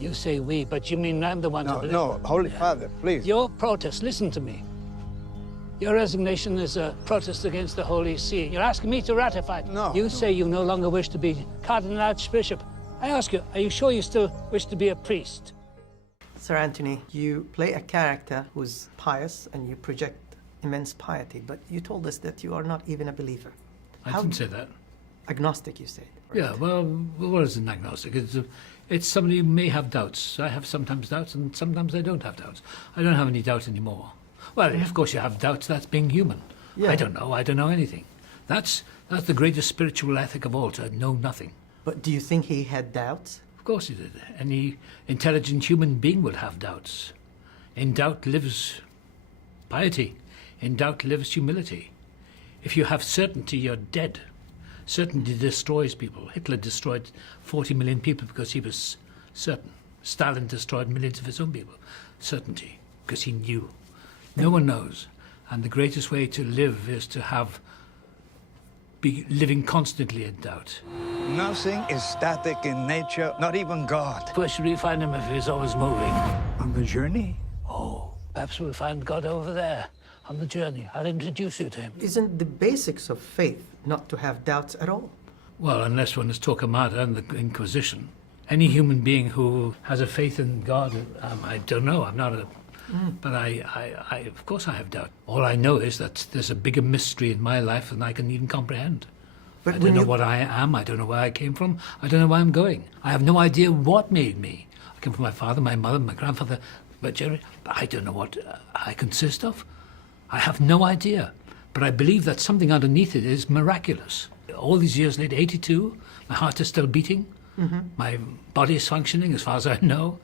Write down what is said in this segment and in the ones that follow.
You say we, but you mean I'm the one to believe? No, Holy Father, please. Your protest, listen to me. Your resignation is a protest against the Holy See. You're asking me to ratify. No. You say you no longer wish to be Cardinal Archbishop. I ask you, are you sure you still wish to be a priest? Sir Anthony, you play a character who's pious and you project immense piety, but you told us that you are not even a believer. I didn't say that. Agnostic, you said. Right? Yeah, well, what is an agnostic? It's somebody who may have doubts. I have sometimes doubts, and sometimes I don't have doubts. I don't have any doubt anymore. Well, of course you have doubts. That's being human. Yeah. I don't know anything. That's the greatest spiritual ethic of all, to know nothing. But do you think he had doubts? Of course he did. Any intelligent human being would have doubts. In doubt lives piety. In doubt lives humility. If you have certainty, you're dead. Certainty destroys people. Hitler destroyed 40 million people because he was certain. Stalin destroyed millions of his own people. Certainty, because he knew. No one knows. And the greatest way to live is to be living constantly in doubt. Nothing is static in nature, not even God. Where should we find him if he's always moving? On the journey? Oh, perhaps we'll find God over there on the journey. I'll introduce you to him. Isn't the basics of faith not to have doubts at all? Well, unless one is Torquemada and the Inquisition. Any human being who has a faith in God, I don't know, I'm not a... But I, of course I have doubt. All I know is that there's a bigger mystery in my life than I can even comprehend. But I don't know what I am, I don't know where I came from, I don't know where I'm going. I have no idea what made me. I came from my father, my mother, my grandfather, but Jerry, I don't know what I consist of. I have no idea. But I believe that something underneath it is miraculous. All these years later, 82, my heart is still beating. My body is functioning as far as I know.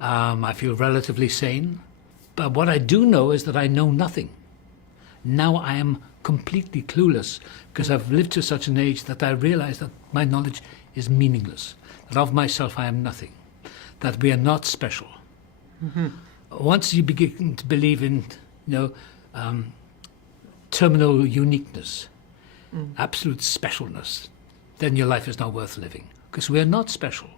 I feel relatively sane. But what I do know is that I know nothing. Now I am completely clueless because I've lived to such an age that I realize that my knowledge is meaningless, that of myself I am nothing, that we are not special. Once you begin to believe in, terminal uniqueness, absolute specialness, then your life is not worth living because we are not special.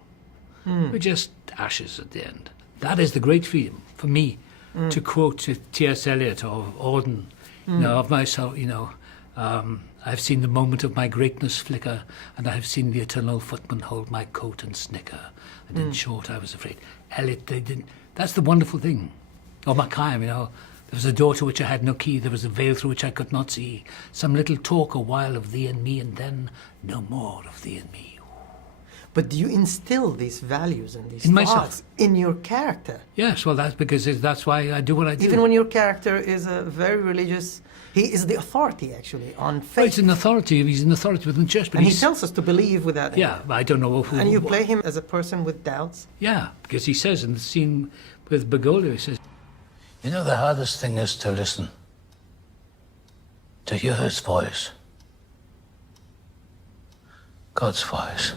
We're just ashes at the end. That is the great freedom for me. To quote T.S. Eliot or Auden, of myself, I've seen the moment of my greatness flicker, and I have seen the eternal footman hold my coat and snicker. And in short, I was afraid. Eliot, they didn't. That's the wonderful thing. Or Mackaye, there was a door to which I had no key. There was a veil through which I could not see. Some little talk a while of thee and me, and then no more of thee and me. But do you instill these values and these In thoughts myself. in your character? Yes, well, that's because that's why I do what I do. Even when your character is a very religious, he is the authority actually on faith. Well, it's an authority. He's an authority within the church, but and he tells us to believe without. Yeah, I don't know who. And you play him as a person with doubts. Yeah, because he says in the scene with Bergoglio, he says, You know, the hardest thing is to listen, to hear his voice, God's voice.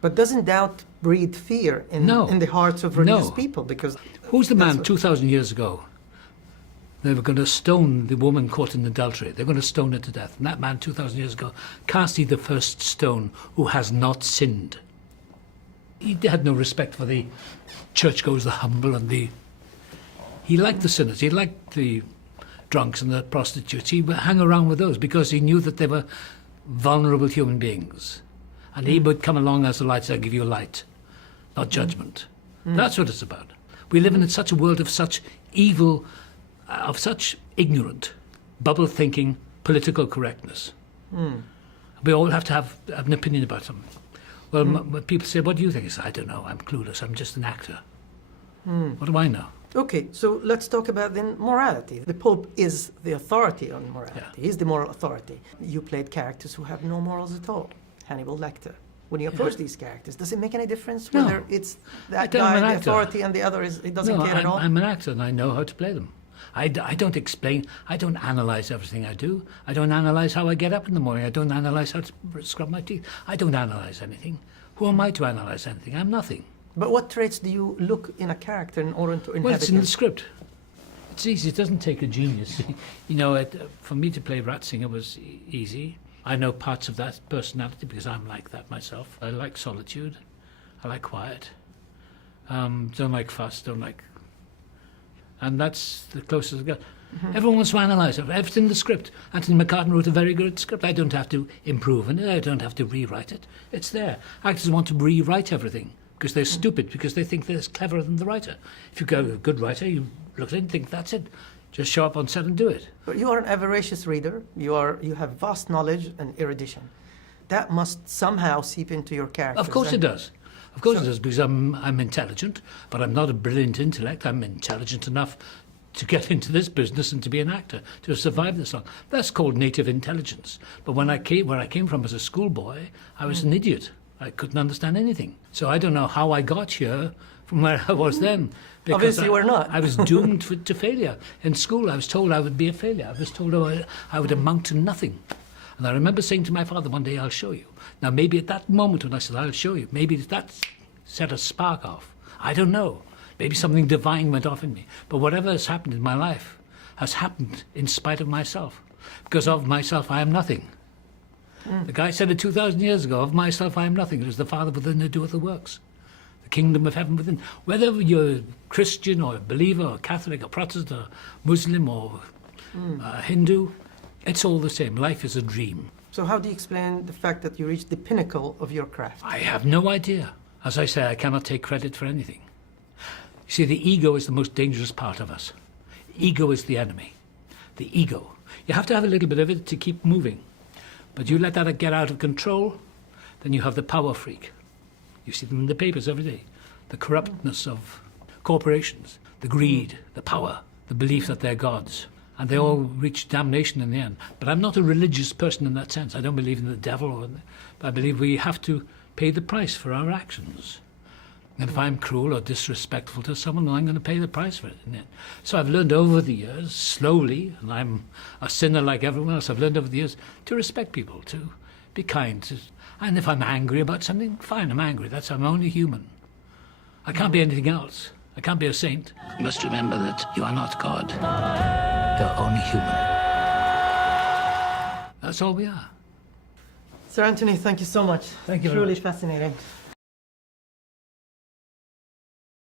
But doesn't doubt breed fear in the hearts of religious people? Because who's the man 2,000 years ago? They were going to stone the woman caught in adultery. They're going to stone her to death. And that man 2,000 years ago, cast he the first stone who has not sinned. He had no respect for the churchgoers, the humble, and he liked the sinners. He liked the drunks and the prostitutes. He would hang around with those because he knew that they were vulnerable human beings. And he would come along as a light, say, I'll give you a light, not judgment. That's what it's about. We live in such a world of such evil, of such ignorant, bubble-thinking, political correctness. We all have to have an opinion about something. Well, when people say, what do you think? I say, I don't know, I'm clueless, I'm just an actor. What do I know? Okay, so let's talk about then morality. The Pope is the authority on morality. Yeah. He's the moral authority. You played characters who have no morals at all. Hannibal Lecter. When you approach these characters, does it make any difference whether it's that guy, the authority, and the other he doesn't care at all? I'm an actor and I know how to play them. I don't explain, I don't analyse everything I do. I don't analyse how I get up in the morning. I don't analyse how to scrub my teeth. I don't analyse anything. Who am I to analyse anything? I'm nothing. But what traits do you look in a character in order to inhabit Well, it's in the him? script. It's easy. It doesn't take a genius. For me to play Ratzinger was easy. I know parts of that personality because I'm like that myself. I like solitude. I like quiet. Don't like fuss, don't like... And that's the closest I got. Everyone wants to analyse it. Everything in the script. Anthony McCartan wrote a very good script. I don't have to improve in it. I don't have to rewrite it. It's there. Actors want to rewrite everything because they're stupid, because they think they're cleverer than the writer. If you've got a good writer, you look at it and think, that's it. Just show up on set and do it. But you are an avaricious reader. You have vast knowledge and erudition. That must somehow seep into your characters. Of course it does. Of course it does, because I'm intelligent, but I'm not a brilliant intellect. I'm intelligent enough to get into this business and to be an actor, to survive this long. That's called native intelligence. But where I came from as a schoolboy, I was an idiot. I couldn't understand anything. So I don't know how I got here from where I was then. Obviously you were not. I was doomed to failure. In school, I was told I would be a failure. I was told I would amount to nothing. And I remember saying to my father, one day I'll show you. Now, maybe at that moment when I said, I'll show you, maybe that set a spark off. I don't know. Maybe something divine went off in me. But whatever has happened in my life has happened in spite of myself. Because of myself, I am nothing. The guy said it 2,000 years ago, of myself, I am nothing. It was the Father within who doeth the works. The kingdom of heaven within. Whether you're Christian or a believer or Catholic or Protestant or Muslim or Hindu, it's all the same. Life is a dream. So how do you explain the fact that you reached the pinnacle of your craft? I have no idea. As I say, I cannot take credit for anything. You see, the ego is the most dangerous part of us. Ego is the enemy. The ego. You have to have a little bit of it to keep moving. But you let that get out of control, then you have the power freak. You see them in the papers every day. The corruptness of corporations, the greed, the power, the belief that they're gods. And they all reach damnation in the end. But I'm not a religious person in that sense. I don't believe in the devil. But I believe we have to pay the price for our actions. And if I'm cruel or disrespectful to someone, I'm going to pay the price for it. So I've learned over the years, slowly, and I'm a sinner like everyone else, I've learned over the years to respect people, to be kind. And if I'm angry about something, fine, I'm angry. I'm only human. I can't be anything else. I can't be a saint. You must remember that you are not God. You're only human. That's all we are. Sir Anthony, thank you so much. Thank you very Truly much. fascinating.